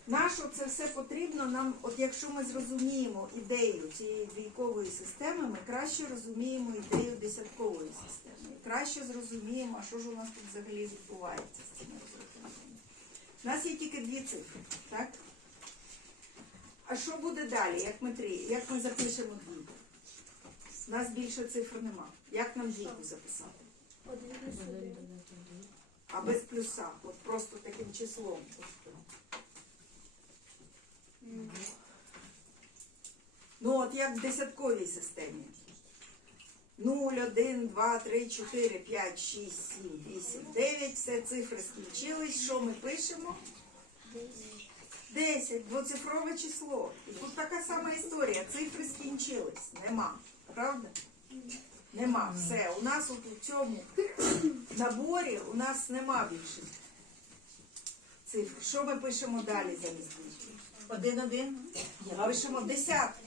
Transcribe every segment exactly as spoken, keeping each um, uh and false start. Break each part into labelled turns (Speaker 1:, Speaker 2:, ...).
Speaker 1: Нащо це все потрібно нам, от якщо ми зрозуміємо ідею цієї двійкової системи, ми краще розуміємо ідею десяткової системи. І краще зрозуміємо, а що ж у нас тут взагалі відбувається з цими розрахунками. У нас є тільки дві цифри, так? А що буде далі, як ми, три, як ми запишемо двійку? У нас більше цифр нема. Як нам двійку записати? А без плюса, от просто таким числом. Ну от як в десятковій системі. нуль, один, два, три, чотири, п'ять, шість, сім, вісім, дев'ять. Все, цифри скінчились. Що ми пишемо? десять. Двоцифрове число. І тут така сама історія. Цифри скінчились. Нема. Правда? Нема. Все. У нас от у цьому наборі у нас нема більше цифр. Що ми пишемо далі замість двічі?
Speaker 2: Один-один.
Speaker 1: Пишемо десятку.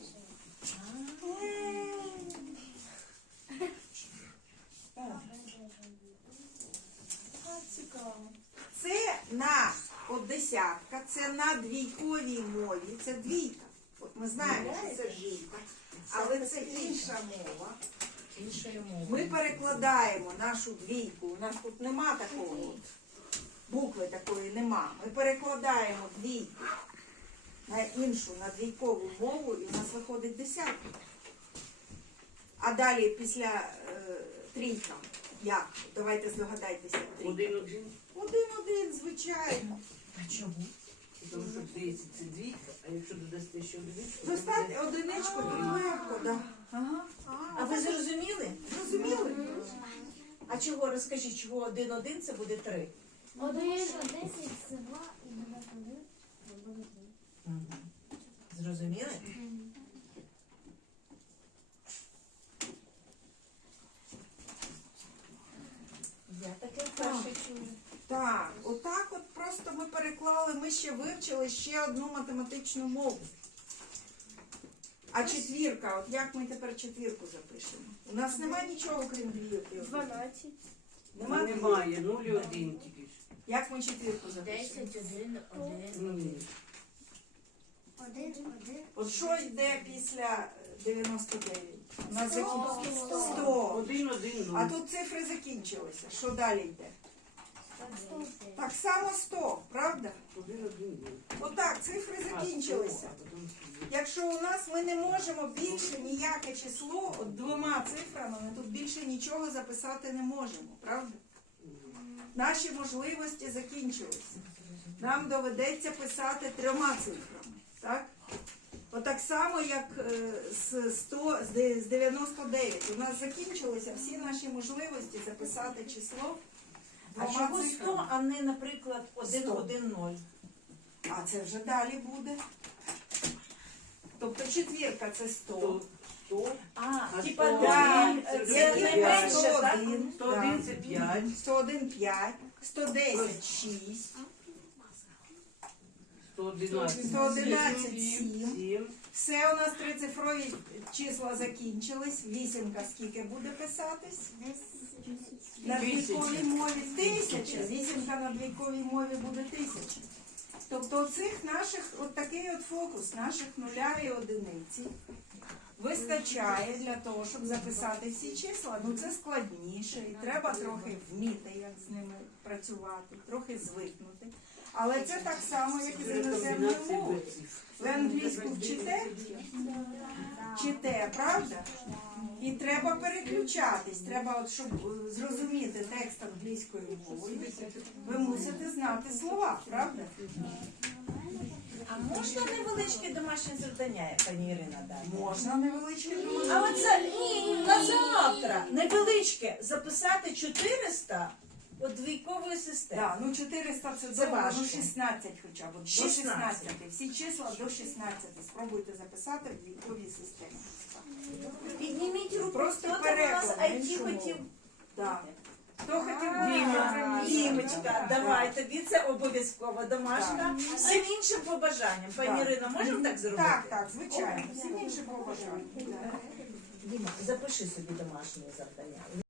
Speaker 1: Це на от десятка, це на двійковій мові, це двійка. От ми знаємо, що це двійка, але це інша мова. Ми перекладаємо нашу двійку, у нас тут нема такого, букви такої нема. Ми перекладаємо двійку на іншу, на двійкову мову, і в нас виходить десятка. А далі після е, трійка, як? Давайте здогадайтеся.
Speaker 3: Один-один.
Speaker 1: Один-один, звичайно.
Speaker 2: А чому?
Speaker 3: Тому що десять це двійка, а якщо додасте ще одиничку,
Speaker 1: Достати одиничку, то легко, да. Ага.
Speaker 2: А ви зрозуміли?
Speaker 1: Зрозуміли?
Speaker 2: А чого, розкажіть, чого один-один це буде три?
Speaker 4: Один, десять, це два і додати один, це буде три.
Speaker 2: Зрозуміли? Я таке вперше чую.
Speaker 1: Так, отак от просто ми переклали, ми ще вивчили ще одну математичну мову. А четвірка, от як ми тепер четвірку запишемо? У нас немає нічого, крім двійки.
Speaker 4: Дванадцять.
Speaker 1: Нема двійки.
Speaker 3: немає, нуль і один тільки ж.
Speaker 1: Як ми четвірку запишемо?
Speaker 4: один, один.
Speaker 3: Ну, ні.
Speaker 4: Один, один.
Speaker 1: От що йде після дев'яносто дев'ять? У нас закінчилось
Speaker 4: Сто.
Speaker 1: сто.
Speaker 3: Один, один, нуль.
Speaker 1: А тут цифри закінчилися. Що далі йде?
Speaker 4: Сто.
Speaker 1: Так само сто, правда?
Speaker 3: Один, один, нуль.
Speaker 1: Отак, цифри
Speaker 3: А,
Speaker 1: закінчилися.
Speaker 3: сто, а потім сто.
Speaker 1: Якщо у нас ми не можемо більше ніяке число, от двома цифрами, ми тут більше нічого записати не можемо, правда? Наші можливості закінчилися. Нам доведеться писати трьома цифрами, так? Отак само, як е, з, сто, з де- з дев'яносто дев'ять. У нас закінчилися всі наші можливості записати число
Speaker 2: А
Speaker 1: двома
Speaker 2: чого
Speaker 1: цифрами.
Speaker 2: сто, а не, наприклад, один,
Speaker 1: Сто.
Speaker 2: один, ноль?
Speaker 1: А це вже далі буде. Тобто четвірка це сто.
Speaker 3: Сто, сто,
Speaker 2: А,
Speaker 3: А
Speaker 2: типа
Speaker 3: сто
Speaker 2: один,
Speaker 3: один,
Speaker 2: це
Speaker 3: це
Speaker 2: найменше,
Speaker 1: сто
Speaker 2: так?
Speaker 1: один,
Speaker 3: сто один це п'ять,
Speaker 1: сто один п'ять, сто десять шість,
Speaker 3: сто одинадцять,
Speaker 1: сто одинадцять сім.
Speaker 3: сім,
Speaker 1: Все, у нас трицифрові числа закінчились. Вісімка скільки буде писатись? На двійковій мові тисяча. Вісімка на двійковій мові буде тисяча. Тобто оцих наших, от такий от фокус наших нуля і одиниці вистачає для того, щоб записати всі числа. Ну це складніше і треба трохи вміти, як з ними працювати, трохи звикнути. Але це так само, як і з іноземною
Speaker 3: комбінації
Speaker 1: мовою.
Speaker 3: братів.
Speaker 1: Ви англійську вчите? Вчите, правда? І треба переключатись. Треба, от, щоб е, зрозуміти текст англійською мовою, ви мусите знати слова, правда?
Speaker 2: А можна невеличке домашнє завдання, пані Ірина, дати?
Speaker 1: Можна невеличке
Speaker 2: А
Speaker 1: домашнє.
Speaker 2: оце, ні, на завтра, невеличке, записати чотириста от двійкової системи.
Speaker 1: Да, ну чотириста це,
Speaker 2: Це
Speaker 1: довго,
Speaker 2: важко.
Speaker 1: ну шістнадцять хоча б. До
Speaker 2: шістнадцять.
Speaker 1: шістнадцяти. Всі числа до шістнадцяти. Спробуйте записати в двійковій системі.
Speaker 2: Підніміть руку,
Speaker 1: Просто
Speaker 2: хто там у нас
Speaker 1: переклад,
Speaker 2: ай ті
Speaker 1: іншому.
Speaker 2: хотів?
Speaker 1: Да. Хто хотів
Speaker 2: Діма,
Speaker 1: бути?
Speaker 2: Дімочка, давай, тобі це обов'язково домашня.
Speaker 1: Так.
Speaker 2: Всім іншим побажанням. Пані
Speaker 1: Так.
Speaker 2: Ірино, можемо так зробити?
Speaker 1: Так, так, звичайно. Всі інші побажання.
Speaker 2: Діма, запиши собі домашнє завдання.